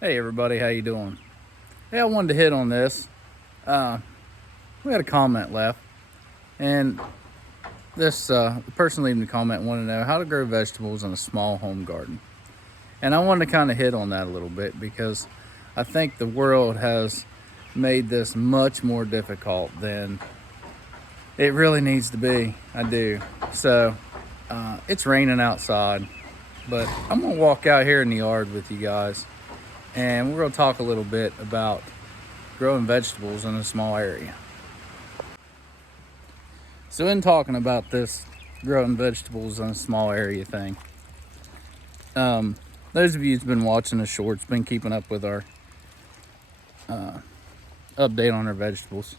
Hey everybody, how you doing? Hey, I wanted to hit on this. We had a comment left, and this the person leaving the comment wanted to know how to grow vegetables in a small home garden. And I wanted to kind of hit on that a little bit because I think the world has made this much more difficult than it really needs to be. I do. So it's raining outside, but I'm gonna walk out here in the yard with you guys, and we're gonna talk a little bit about growing vegetables in a small area. So, in talking about this growing vegetables in a small area thing, those of you who've been watching the shorts, been keeping up with our update on our vegetables.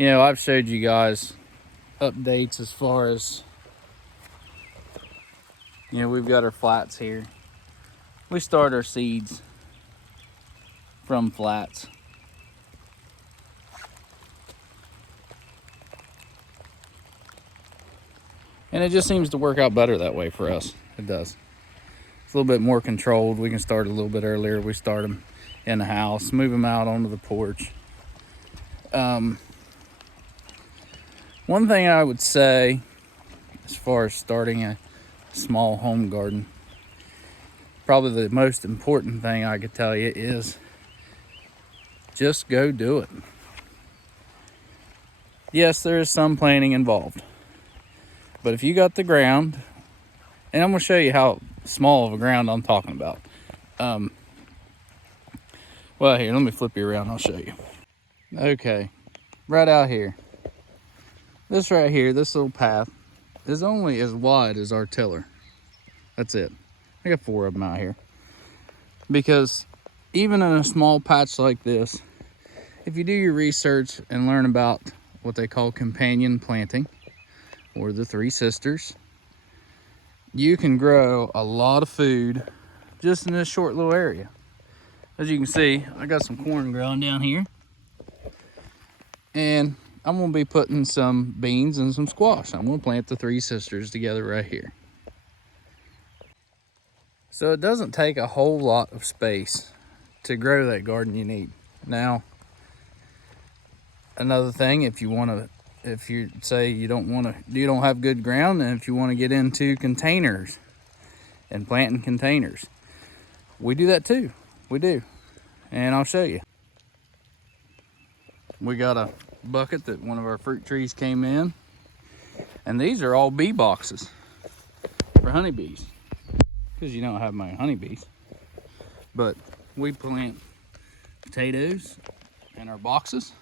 I've showed you guys updates as far as, we've got our flats here. We start our seeds from flats. And it just seems to work out better that way for us. It does. It's a little bit more controlled. We can start a little bit earlier. We start them in the house, move them out onto the porch. One thing I would say as far as starting a small home garden, probably the most important thing I could tell you is just go do it. Yes, there is some planning involved, but if you got the ground, and I'm going to show you how small of a ground I'm talking about. Well, here, let me flip you around. I'll show you. Okay, right out here. This right here, this little path is only as wide as our tiller. That's it. I got 4 of them out here. Because even in a small patch like this, if you do your research and learn about what they call companion planting, or the 3 sisters, you can grow a lot of food just in this short little area. As you can see, I got some corn growing down here, and I'm gonna be putting some beans and some squash. I'm gonna plant the 3 sisters together right here. So it doesn't take a whole lot of space to grow that garden you need. Now, another thing, if you say you don't have good ground, and if you want to get into containers and planting containers, we do that too. We do, and I'll show you. We got a bucket that one of our fruit trees came in, and these are all bee boxes for honeybees, because you don't have my honeybees. But we plant potatoes in our boxes,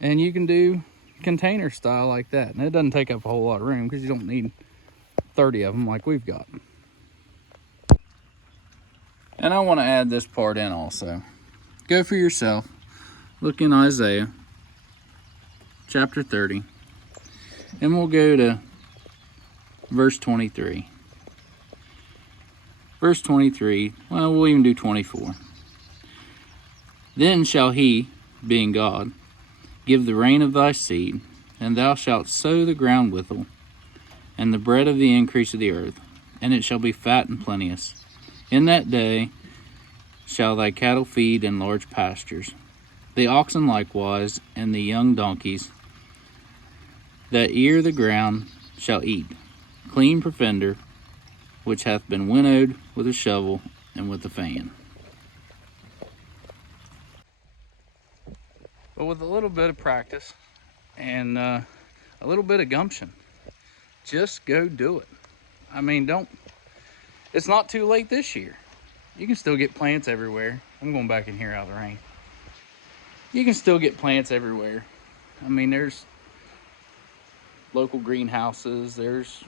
and you can do container style like that, and it doesn't take up a whole lot of room because you don't need 30 of them like we've got. And I want to add this part in also. Go for yourself. Look in Isaiah chapter 30, and we'll go to verse 23. Verse 23, well, we'll even do 24. Then shall he, being God, give the rain of thy seed, and thou shalt sow the ground withal, and the bread of the increase of the earth, and it shall be fat and plenteous. In that day shall thy cattle feed in large pastures, the oxen likewise, and the young donkeys that ear the ground shall eat, clean provender, which hath been winnowed with a shovel and with a fan. But with a little bit of practice and a little bit of gumption, just go do it. I mean, it's not too late this year. You can still get plants everywhere. I'm going back in here out of the rain. You can still get plants everywhere. I mean, there's local greenhouses, there's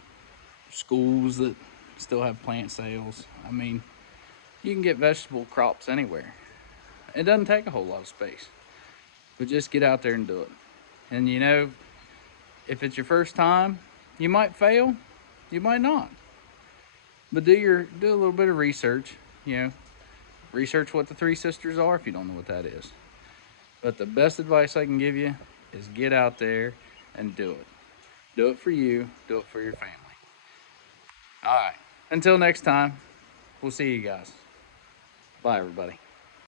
schools that still have plant sales. I mean, you can get vegetable crops anywhere. It doesn't take a whole lot of space, but just get out there and do it. And if it's your first time, you might fail, you might not. But do a little bit of research. Research what the 3 sisters are if you don't know what that is. But the best advice I can give you is get out there and do it. Do it for you, do it for your family. All right, until next time, we'll see you guys. Bye, everybody.